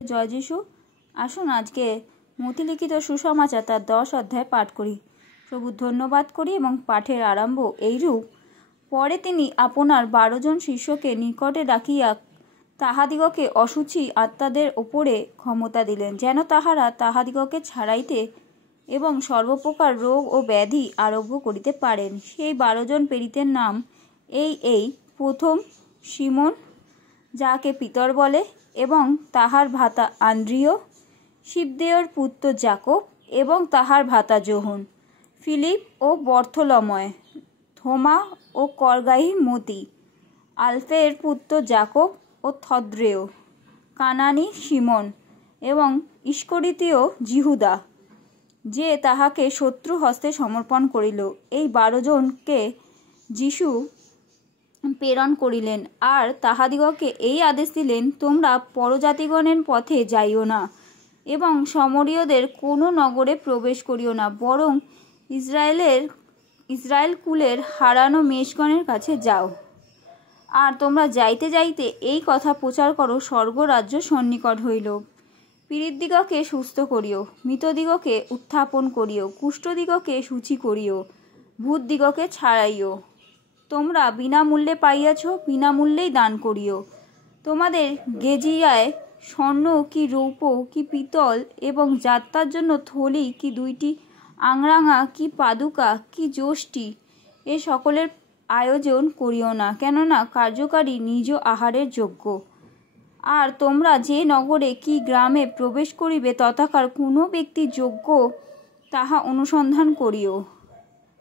জয় যিশু। আসুন আজকে মতিলিখিত সুসমাচার তার 10 অধ্যায় পাঠ করি। প্রভুর ধন্যবাদ করি এবং পাঠের আরম্ভ এইরূপ। পরে তিনি আপনার 12 জন শিষ্যকে নিকটে ডাকিয়া তাহাদিগকে অসুচি আত্মাদের ওপরে ক্ষমতা দিলেন, যেন তাহারা তাহাদিগকে ছাড়াইতে এবং সর্বপ্রকার রোগ ও ব্যাধি আরোগ্য করিতে পারেন। সেই 12 জন প্রেরিতের নাম এই প্রথম সিমোন, যাকে পিতর বলে, এবং তাহার ভ্রাতা আন্দ্রিয়, শিবদেওর পুত্র যাকব এবং তাহার ভ্রাতা যোহন, ফিলিপ ও বর্থলময়, থোমা ও করগাহী মতি, আলফের পুত্র যাকব ও থদ্রেয়, কানানি সিমন এবং ইস্করিতীয় যিহুদা, যে তাহাকে শত্রু হস্তে সমর্পণ করিল। এই 12 জনকে যিশু প্রেরণ করিলেন, আর তাহাদিগকে এই আদেশ দিলেন, তোমরা পরজাতিগণের পথে যাইও না এবং সমরীয়দের কোনো নগরে প্রবেশ করিও না, বরং ইসরায়েল কুলের হারানো মেষগণের কাছে যাও। আর তোমরা যাইতে যাইতে এই কথা প্রচার করো, স্বর্গরাজ্য সন্নিকট হইল। পীড়িতদিগকে সুস্থ করিও, মৃতদিগকে উত্থাপন করিও, কুষ্ঠদিগকে সূচি করিও, ভূতদিগকে ছাড়াইও। তোমরা বিনামূল্যে পাইয়াছ, বিনামূল্যেই দান করিও। তোমাদের গেজিয়ায় স্বর্ণ কি রৌপ্য কি পিতল এবং যাত্রার জন্য থলি কি 2টি আংরাঙা কি পাদুকা কি যষ্টি, এ সকলের আয়োজন করিও না, কেননা কার্যকারী নিজ আহারের যোগ্য। আর তোমরা যে নগরে কি গ্রামে প্রবেশ করিবে, তথাকার কোনো ব্যক্তি যোগ্য তাহা অনুসন্ধান করিও।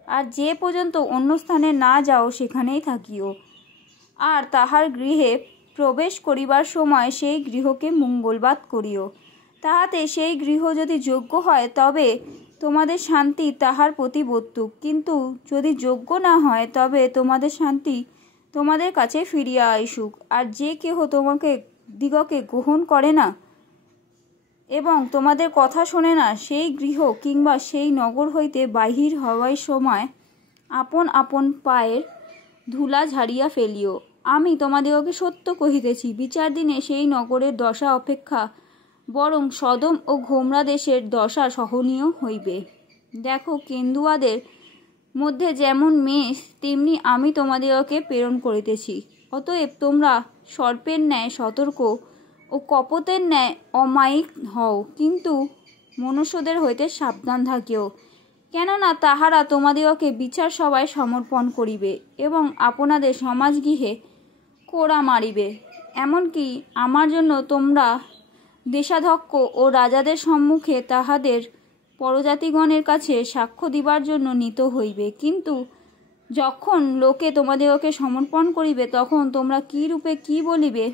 আর যে পর্যন্ত অন্য স্থানে না যাও, সেখানেই থাকিও। আর তাহার গৃহে প্রবেশ করিবার সময় সেই গৃহকে মঙ্গলবাদ করিও। তাহাতে সেই গৃহ যদি যোগ্য হয়, তবে তোমাদের শান্তি তাহার প্রতি বর্তুক, কিন্তু যদি যোগ্য না হয়, তবে তোমাদের শান্তি তোমাদের কাছে ফিরিয়া আইসুক। আর যে কেহ তোমাকে দিগকে গ্রহণ করে না এবং তোমাদের কথা শোনে না, সেই গৃহ কিংবা সেই নগর হইতে বাহির হওয়ার সময় আপন আপন পায়ের ধুলা ঝাড়িয়া ফেলিও। আমি তোমাদিগকে সত্য কহিতেছি, বিচার দিনে সেই নগরের দশা অপেক্ষা বরং সদম ও গোমরা দেশের দশা সহনীয় হইবে। দেখো, কেন্দুয়াদের মধ্যে যেমন মেষ, তেমনি আমি তোমাদিগকে প্রেরণ করিতেছি। অতএব তোমরা সর্পের ন্যায় সতর্ক ও কপটের ন্যায় অমায়িক হও, কিন্তু মনুষ্যদের হইতে সাবধান থাকিও, কেননা তাহারা তোমাদিগকে বিচার সভায় সমর্পণ করিবে এবং আপনাদের সমাজগৃহে কোড়া মারিবে। এমনকি আমার জন্য তোমরা দেশাধ্যক্ষ ও রাজাদের সম্মুখে তাহাদের পরজাতিগণের কাছে সাক্ষ্য দিবার জন্য নীত হইবে। কিন্তু যখন লোকে তোমাদিগকে সমর্পণ করিবে, তখন তোমরা কি রূপে কি বলিবে,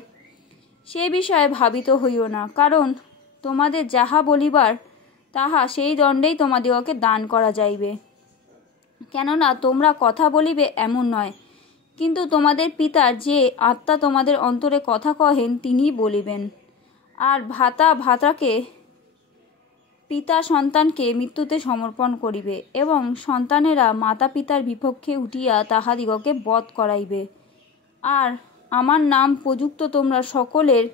সে বিষয়ে ভাবিত হইও না, কারণ তোমাদের যাহা বলিবার তাহা সেই দণ্ডেই তোমাদিগকে দান করা যাইবে। কেননা তোমরা কথা বলিবে এমন নয়, কিন্তু তোমাদের পিতার যে আত্মা তোমাদের অন্তরে কথা কহেন, তিনিই বলিবেন। আর ভ্রাতাকে পিতা সন্তানকে মৃত্যুতে সমর্পণ করিবে, এবং সন্তানেরা মাতা পিতার বিপক্ষে উঠিয়া তাহাদিগকে বধ করাইবে। আর আমার নাম প্রযুক্ত তোমরা সকলের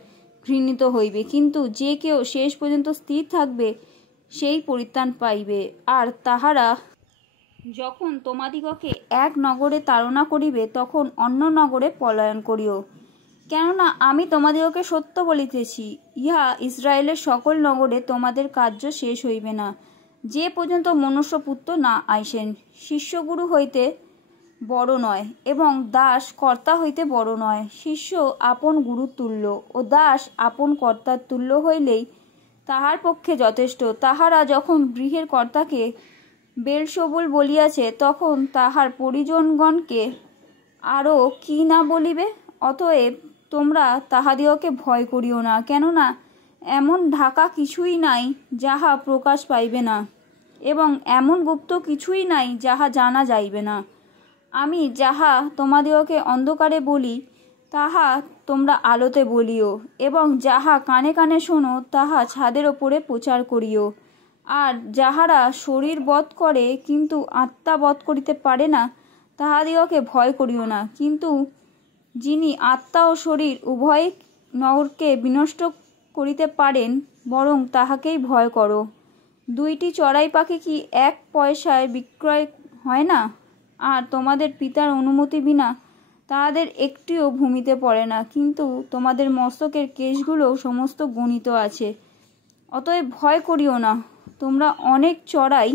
ঘৃণিত হইবে, কিন্তু যে কেউ শেষ পর্যন্ত স্থির থাকবে, সেই পরিত্রাণ পাইবে। আর তাহারা যখন তোমাদিগকে এক নগরে তাড়না করিবে, তখন অন্য নগরে পলায়ন করিও। কেননা আমি তোমাদিগকে সত্য বলিতেছি, ইহা ইসরায়েলের সকল নগরে তোমাদের কার্য শেষ হইবে না, যে পর্যন্ত মনুষ্যপুত্র না আইসেন। শিষ্য গুরু হইতে বড় নয় এবং দাস কর্তা হইতে বড় নয়। শিষ্য আপন গুরুর তুল্য ও দাস আপন কর্তার তুল্য হইলেই তাহার পক্ষে যথেষ্ট। তাহারা যখন গৃহের কর্তাকে বেলসেবুল বলিয়াছে, তখন তাহার পরিজনগণকে আরও কি না বলিবে। অতএব তোমরা তাহাদিগকে ভয় করিও না, কেননা এমন ঢাকা কিছুই নাই যাহা প্রকাশ পাইবে না, এবং এমন গুপ্ত কিছুই নাই যাহা জানা যাইবে না। আমি যাহা তোমাদিগকে অন্ধকারে বলি, তাহা তোমরা আলোতে বলিও, এবং যাহা কানে কানে শোনো, তাহা ছাদের ওপরে প্রচার করিও। আর যাহারা শরীর বধ করে কিন্তু আত্মা বধ করিতে পারে না, তাহাদিগকে ভয় করিও না, কিন্তু যিনি আত্মা ও শরীর উভয় নরকে বিনষ্ট করিতে পারেন, বরং তাহাকেই ভয় করো। 2টি চড়াই পাখি কি 1 পয়সায় বিক্রয় হয় না? আর তোমাদের পিতার অনুমতি বিনা তাহাদের একটিও ভূমিতে পড়ে না, কিন্তু তোমাদের মস্তকের কেশগুলো সমস্ত গণিত আছে। অতএব ভয় করিও না, তোমরা অনেক চড়াই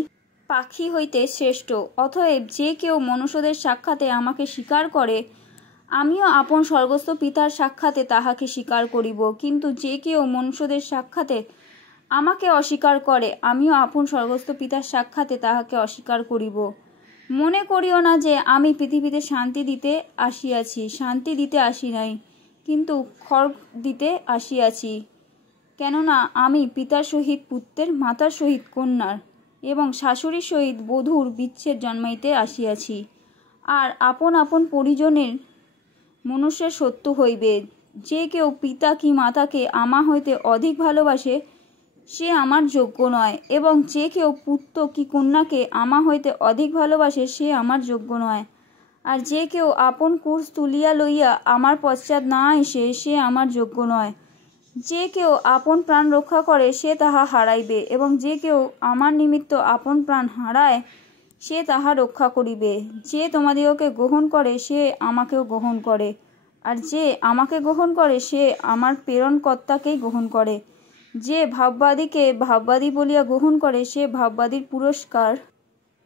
পাখি হইতে শ্রেষ্ঠ। অতএব যে কেউ মনুষ্যদের সাক্ষাতে আমাকে স্বীকার করে, আমিও আপন স্বর্গস্থ পিতার সাক্ষাতে তাহাকে স্বীকার করিব। কিন্তু যে কেউ মনুষ্যদের সাক্ষাতে আমাকে অস্বীকার করে, আমিও আপন স্বর্গস্থ পিতার সাক্ষাতে তাহাকে অস্বীকার করিব। মনে করিও না যে আমি পৃথিবীতে শান্তি দিতে আসিয়াছি। শান্তি দিতে আসি নাই, কিন্তু খড়গ দিতে আসিয়াছি। কেননা আমি পিতার সহিত পুত্রের, মাতার সহিত কন্যার এবং শাশুড়ির সহিত বধূর বিচ্ছেদ জন্মাইতে আসিয়াছি। আর আপন আপন পরিজনের মনুষ্যের শত্রু হইবে। যে কেউ পিতা কি মাতাকে আমা হইতে অধিক ভালোবাসে, সে আমার যোগ্য নয়, এবং যে কেউ পুত্র কি কন্যাকে আমা হইতে অধিক ভালোবাসে, সে আমার যোগ্য নয়। আর যে কেউ আপন ক্রুশ তুলিয়া লইয়া আমার পশ্চাৎ না এসে, সে আমার যোগ্য নয়। যে কেউ আপন প্রাণ রক্ষা করে, সে তাহা হারাইবে, এবং যে কেউ আমার নিমিত্ত আপন প্রাণ হারায়, সে তাহা রক্ষা করিবে। যে তোমাদিগকে গ্রহণ করে, সে আমাকেও গ্রহণ করে, আর যে আমাকে গ্রহণ করে, সে আমার প্রেরণকর্তাকেই গ্রহণ করে। যে ভাববাদীকে ভাববাদী বলিয়া গ্রহণ করে, সে ভাববাদীর পুরস্কার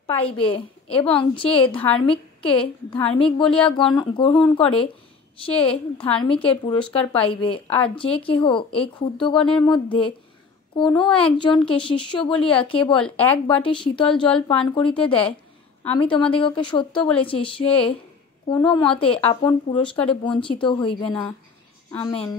পাইবে, এবং যে ধার্মিককে ধার্মিক বলিয়া গ্রহণ করে, সে ধার্মিকের পুরস্কার পাইবে। আর যে কেহ এই ক্ষুদ্রগণের মধ্যে কোনো একজনকে শিষ্য বলিয়া কেবল 1 বাটি শীতল জল পান করিতে দেয়, আমি তোমাদিগকে সত্য বলেছি, সে কোনো মতে আপন পুরস্কারে বঞ্চিত হইবে না। আমেন।